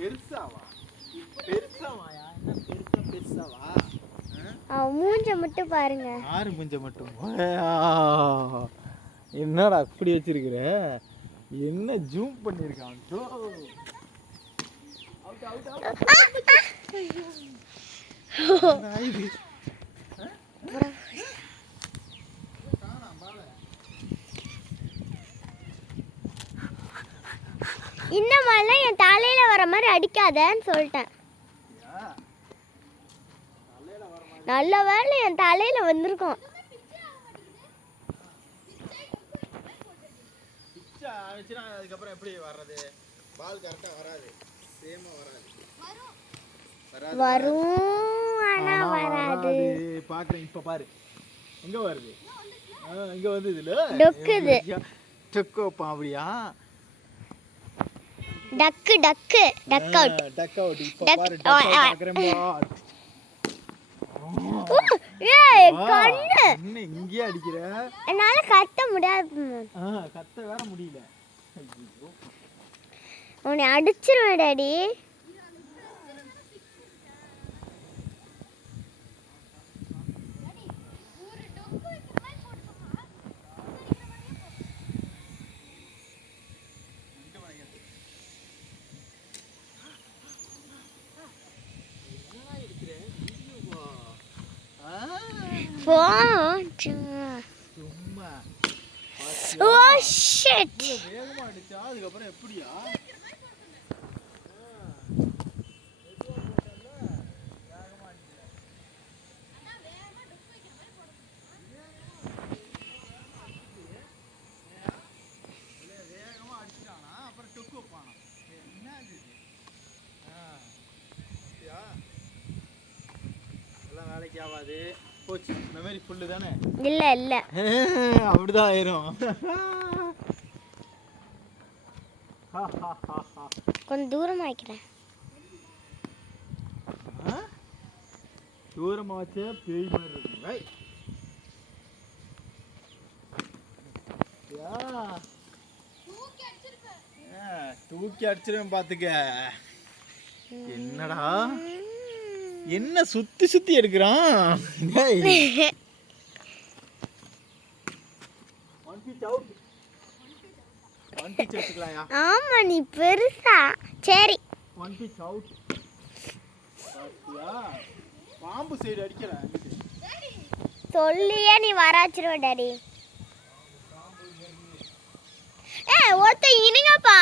பெருசாவா? பெருசாவாயா? என்ன பெருசா பெருசாவா? அவன் மூஞ்ச மட்டும் பாருங்க. ஆறு முஞ்ச மட்டும். என்னடா அப்படி வச்சிருக்கிற? என்ன ஜூம் பண்ணியிருக்கான் இந்த மாதிரிலாம் என் தலையில வர மாதிரி அடிக்காதன்னு சொல்லிட்டேன். நல்ல வேளை என் தலையில வந்திருக்கும். அதுக்கப்புறம் எப்படி வர்றது? பால் கரெக்டாக வராது. சேமாக வராது. வராது வரும் ஆனா ஆனா வராது. பார்க்குறேன் இப்போ பாரு. எங்க வருது? இங்க வந்து இதுல டொக்குது. டொக்கோப்பா அப்படியா? டக்கு டக்கு டக் அவுட் டக் அவுட் இப்போ பாரு ஆ, டக் ஆ. அவுட் பார்க்குறேன் ஏய் கண்ணு. என்ன இங்கேயே அடிக்கிற? என்னால கத்த முடியாது ஆ கத்த வேற முடியல. ஐயோ. உன்னை அடிச்சிருவேன் டாடி ஆ, போச்சு. ஓ ஷிட் வேகமா அடிச்சா அதுக்கப்புறம் எப்படியா அப்புறம் டொக்கு என்ன எல்லாம் வேலைக்கு ஆகாது. போச்சு. மெமரி ஃபுல்லு தானே? இல்ல இல்ல. அப்படிதான் ஆயிரும். கொஞ்சம் தூரமா வைக்கிறேன்? தூரமா வச்ச பேய் மாதிரி இருக்கும். ரை. தூக்கி அடிச்சிருவேன் பாத்துக்க. என்னடா? என்ன சுத்தி சுத்தி எடுக்கிறான். ஆமா நீ பெருசா. சரி? பாம்பு சைடு அடிக்கல. சொல்லியே நீ வராச்சிருவ டாடி. ஏ ஒருத்த இனிங்கப்பா.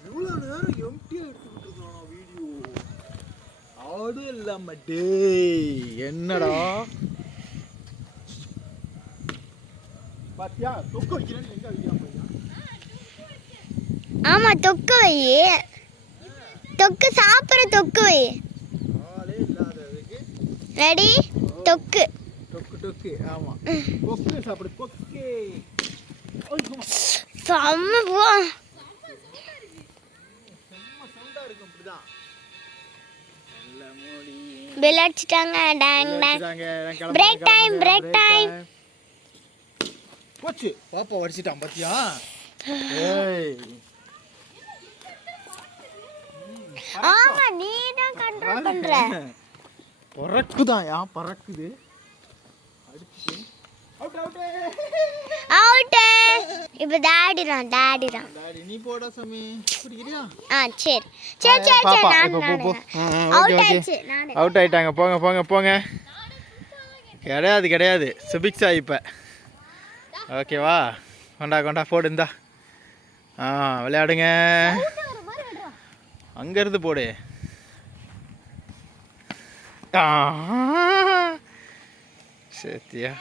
இவ்வளோ நேரம் எம்டியா எடுத்துக்கிட்டு இருக்கானா வீடியோ ஆடு இல்லாம டேய் என்னடா? பாத்தியா? தொக்கு வைக்கிறேன்னு எங்க வைக்கிறான் ஆமா தொக்கு வை. தொக்கு சாப்பிட்ற தொக்கு வை. ரெடி தொக்கு. கொக்கு சாப்பிடு. செம்ம போ. பெல் அடிச்சிட்டாங்க டேங் break time. time. போச்சு. பாப்பா வடிச்சிட்டான் பாத்தியா? ஏய். ஆமா நீ தான் கண்ட்ரோல் பண்ற பறக்குதான் யா பறக்குது. அடிச்சு அவுட் அவுட் அவுட் இப்போ டாடி தான் டாடி தான். டாடி நீ போடா சாமி. பிடிக்கிறியா? ஆ சரி. சரி சரி நான். நான். ஆயிடுச்சு நான் அவுட் ஆயிட்டாங்க. போங்க போங்க போங்க. கிடையாது கிடையாது. சுபிக்ஸா இப்போ. ஓகேவா கொண்டா கொண்டா போடு இந்தா. ஆ விளையாடுங்க. அங்கேருந்து போடு. ஆ. Shit, yeah.